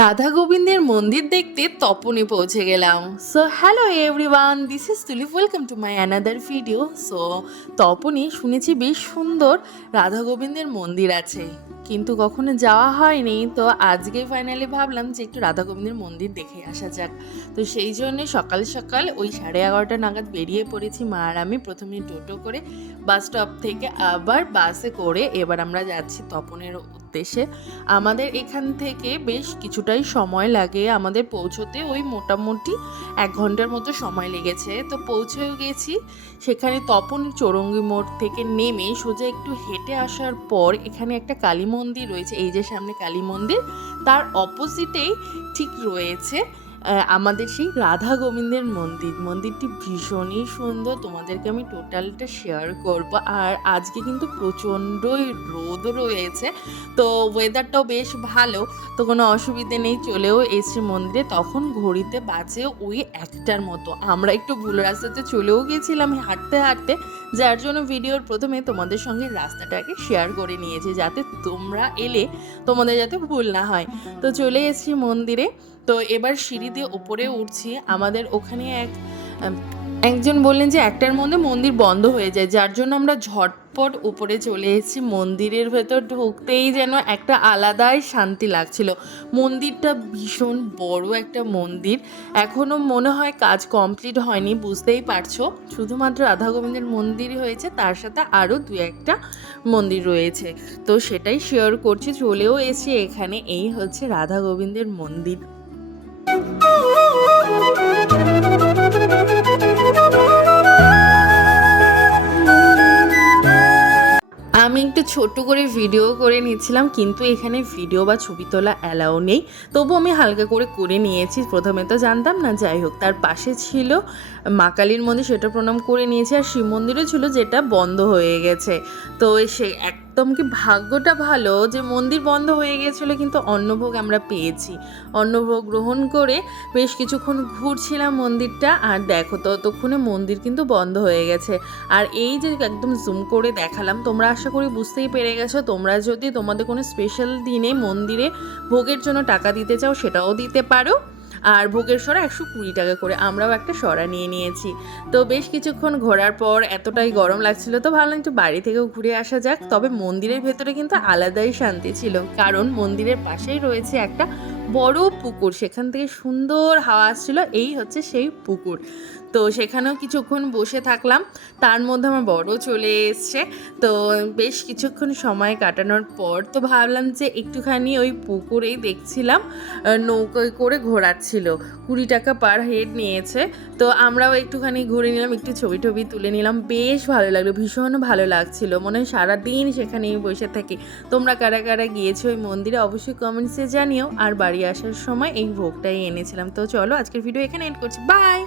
রাধা গোবিন্দের মন্দির দেখতে তপনে পৌঁছে গেলাম। So hello everyone, this is Tulip, welcome to my another video. So তপনে শুনেছি বেশ সুন্দর রাধা গোবিন্দের মন্দির আছে, কিন্তু কখনো যাওয়া হয়নি। তো আজকে ফাইনালি ভাবলাম যে একটু রাধা গোবিন্দের মন্দির দেখে আসা যাক। তো সেই জন্য সকাল সকাল ওই 11:30 নাগাদ বেরিয়ে পড়েছি মা আর আমি। প্রথমে টোটো করে বাস স্টপ থেকে আবার বাসে করে এবার আমরা যাচ্ছি তপনের উদ্দেশ্যে। আমাদের এখান থেকে বেশ কিছুটাই সময় লাগে, আমাদের পৌঁছতে ওই মোটামুটি 1 ঘন্টার মতো সময় লেগেছে। তো পৌঁছেও গেছি সেখানে। তপন চৌরঙ্গি মোড় থেকে নেমে সোজা একটু হেঁটে আসার পর এখানে একটা কালী মন্দির রয়েছে, এই যে সামনে কালী মন্দির, তার অপোজিটেই ঠিক রয়েছে আমাদের সেই রাধা গোবিন্দের মন্দির। মন্দিরটি ভীষণই সুন্দর, তোমাদেরকে আমি টোটালটা শেয়ার করব। আর আজকে কিন্তু প্রচণ্ডই রোদও রয়েছে, তো ওয়েদারটাও বেশ ভালো, তো কোনো অসুবিধে নেই। চলেও এসছি মন্দিরে, তখন ঘড়িতে বাজে ওই 1টার মতো। আমরা একটু ভুল রাস্তাতে চলেও গেছিলাম হাঁটতে হাঁটতে, যার জন্য ভিডিওর প্রথমে তোমাদের সঙ্গে রাস্তাটাকে শেয়ার করে নিয়েছি, যাতে তোমরা এলে তোমাদের যাতে ভুল না হয়। তো চলে এসেছি মন্দিরে। তো এবার সিঁড়ি দিয়ে ওপরে উঠছি। আমাদের ওখানে একজন বললেন যে 1টার মধ্যে মন্দির বন্ধ হয়ে যায়, যার জন্য আমরা ঝটপট উপরে চলে এসেছি। মন্দিরের ভেতর ঢুকতেই যেন একটা আলাদাই শান্তি লাগছিল। মন্দিরটা ভীষণ বড় একটা মন্দির, এখনও মনে হয় কাজ কমপ্লিট হয়নি, বুঝতেই পারছো। শুধুমাত্র রাধা গোবিন্দের মন্দিরই হয়েছে, তার সাথে আরও 2-1টা মন্দির রয়েছে, তো সেটাই শেয়ার করছি। চলেও এসেছি এখানে, এই হচ্ছে রাধা গোবিন্দের মন্দির। আমি একটু ছোট করে ভিডিও করে নিচ্ছিলাম, কিন্তু এখানে ভিডিও বা ছবি তোলা অ্যালাউ নেই, তবু আমি হালকা করে নিয়েছি। প্রথমে তো জানতাম না, যাই হোক। তার পাশে ছিল মা কালীর মন্দির, সেটা প্রণাম করে নিয়েছি। আর শিব মন্দিরও ছিল, যেটা বন্ধ হয়ে গেছে। তো সে একদম কি ভাগ্যটা ভালো যে মন্দির বন্ধ হয়ে গিয়েছিলো, কিন্তু অন্নভোগ আমরা পেয়েছি। অন্নভোগ গ্রহণ করে বেশ কিছুক্ষণ ঘুরছিলাম মন্দিরটা। আর দেখো, ততক্ষণে মন্দির কিন্তু বন্ধ হয়ে গেছে। আর এই যে একদম জুম করে দেখালাম, তোমরা আশা করি বুঝতেই পেরে গেছো। তোমরা যদি তোমাদের কোনো স্পেশাল দিনে মন্দিরে ভোগের জন্য টাকা দিতে চাও, সেটাও দিতে পারো। আর ভোগের সরা 120 টাকা করে, আমরাও একটা সরা নিয়ে নিয়েছি। তো বেশ কিছুক্ষণ ঘোরার পর এতটাই গরম লাগছিল, তো ভাবলাম একটু বাড়ি থেকেও ঘুরে আসা যাক। তবে মন্দিরের ভেতরে কিন্তু আলাদাই শান্তি ছিল, কারণ মন্দিরের পাশেই রয়েছে একটা বড় পুকুর, সেখান থেকে সুন্দর হাওয়া আসছিল। এই হচ্ছে সেই পুকুর। তো সেখানেও কিছুক্ষণ বসে থাকলাম, তার মধ্যে আমার বড়ও চলে এসছে। তো বেশ কিছুক্ষণ সময় কাটানোর পর তো ভাবলাম যে একটুখানি ওই পুকুরেই দেখছিলাম নৌকোয় করে ঘোরাচ্ছিল, 20 টাকা পার হেড নিয়েছে। তো আমরাও একটুখানি ঘুরে নিলাম, একটু ছবি টবি তুলে নিলাম। বেশ ভালো লাগলো, ভীষণ ভালো লাগছিল, মনে হয় সারাদিন সেখানেই বসে থাকি। তোমরা কারা কারা গিয়েছো ওই মন্দিরে অবশ্যই কমেন্টসে জানিও। আর বাড়ি আসার সময় এই ভোগটাই এনেছিলাম। তো চলো, আজকের ভিডিও এখানে এন্ড করছি, বাই।